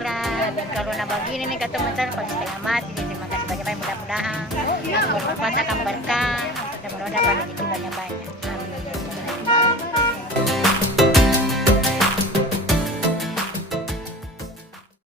orang. Dan kalau nah begini nih kata teman kalau setengah mati, terima kasih banyak-banyak, mudah-mudahan bermanfaat akan berkah, mudah-mudahan dapat rezeki banyak-banyak.